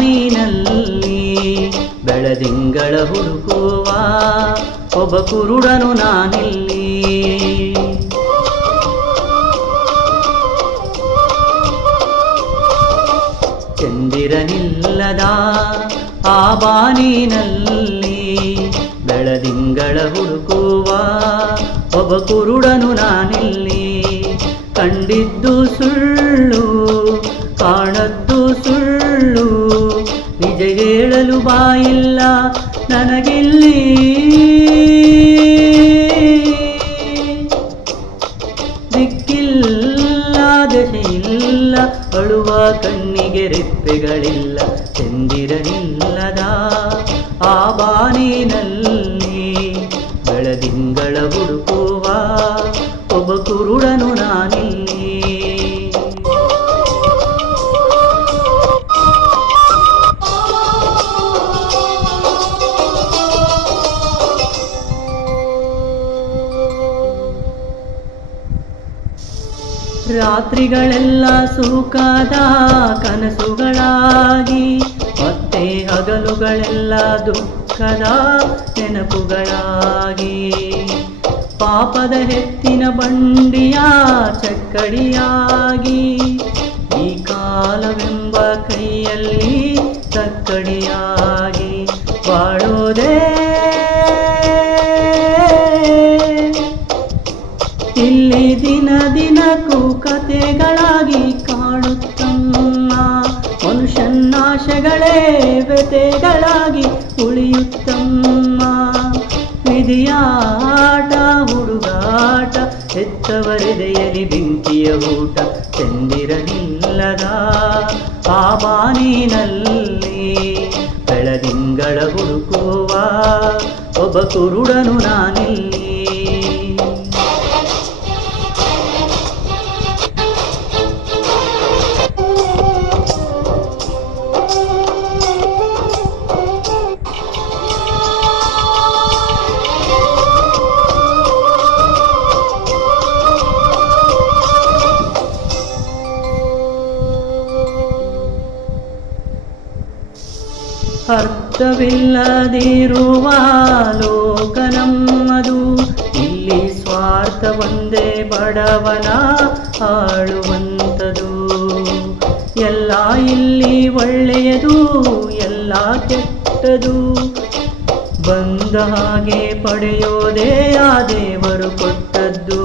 ಬಾನಿನಲ್ಲಿ ಬೆಳದಿಂಗಳ ಹುಡುಕುವ ಒಬ್ಬ ಕುರುಡನು ನಾನಿಲ್ಲಿ. ಚಂದಿರನಿಲ್ಲದ ಆ ಬಾನಿನಲ್ಲಿ ಬೆಳದಿಂಗಳ ಹುಡುಕುವ ಒಬ್ಬ ಕುರುಡನು ನಾನಿಲ್ಲಿ. ಕಂಡಿದ್ದು ಸುಳ್ಳು ಕಾಣದ್ದು ಸುಳ್ಳು, ನಿಜ ಹೇಳಲು ಬಾಯಿಲ್ಲ ನನಗಿಲ್ಲಿ. ದಿಕ್ಕಿಲ್ಲ ದಶೆಯಿಲ್ಲ, ಅಳುವ ಕಣ್ಣಿಗೆ ರೆಪ್ಪೆಗಳಿಲ್ಲ. ಚಂದಿರನಿಲ್ಲದ ಆ ಬಾನಿನಲ್ಲಿ ಬೆಳದಿಂಗಳ ಹುಡುಕುವ ಒಬ್ಬ ಕುರುಡನು ನಾನಿಲ್ಲಿ. ರಾತ್ರಿಗಳೆಲ್ಲ ಸುಖದ ಕನಸುಗಳಾಗಿ, ಮತ್ತೆ ಹಗಲುಗಳೆಲ್ಲ ದುಃಖದ ನೆನಪುಗಳಾಗಿ. ಪಾಪದ ಹೆತ್ತಿನ ಬಂಡಿಯ ಚಕ್ಕಡಿಯಾಗಿ, ಈ ಕಾಲವೆಂಬ ಕೈಯಲ್ಲಿ ತಕ್ಕಡಿಯಾಗಿ ಬಾಳೋದೇ. ಇಲ್ಲಿ ದಿನ ದಿನಕ್ಕೂ ಕತೆಗಳಾಗಿ ಕಾಣುತ್ತಮ್ಮ, ಮನುಷ್ಯನಾಶಗಳೇ ವ್ಯತೆಗಳಾಗಿ ಉಳಿಯುತ್ತಮ್ಮ. ವಿಧಿಯಾಟ ಹುಡುಗಾಟ, ಹೆತ್ತವರೆದೆಯಲಿ ಬೆಂಕಿಯ ಊಟ. ಚಂದಿರನಿಲ್ಲದ ಆ ಬಾನಿನಲ್ಲಿ ಬೆಳದಿಂಗಳ ಹುಡುಕುವ ಒಬ್ಬ ಕುರುಡನು ನಾನಿಲ್ಲಿ. ಅರ್ಥವಿಲ್ಲದಿರುವ ಲೋಕ ನಮ್ಮದು, ಇಲ್ಲಿ ಸ್ವಾರ್ಥ ಒಂದೇ ಬಡವನ ಆಳುವಂಥದು. ಎಲ್ಲ ಇಲ್ಲಿ ಒಳ್ಳೆಯದು ಎಲ್ಲ ಕೆಟ್ಟದು, ಬಂದ ಹಾಗೆ ಪಡೆಯೋದೇ ಆ ದೇವರು ಕೊಟ್ಟದ್ದು.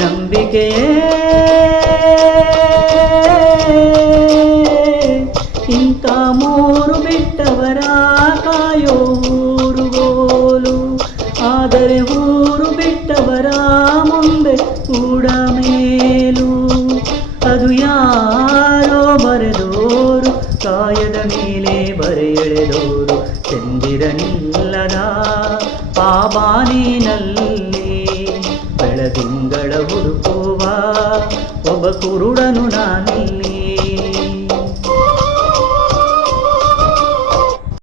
ನಂಬಿಕೆಯೇ ಇಂಥ ಮೂರು ಬಿಟ್ಟವರ ಕಾಯೋ ಊರುಗೋಲು. ಆದರೆ ಊರು ಬಿಟ್ಟವರ ಮುಂದೆ ಕೂಡ ಮೇಲು. ಅದು ಯಾರೋ ಬರೆದೋರು, ಕಾಯದ ಮೇಲೆ ಬರೆ ಎಳೆದೋರು. ಚಂದಿರನಿಲ್ಲದ ಆ ಬಾನಿನಲ್ಲಿ ಬೆಳದಿಂಗಳ ಹುಡುಕುವ ಒಬ್ಬ ಕುರುಡನು ನಾನಿಲ್ಲಿ.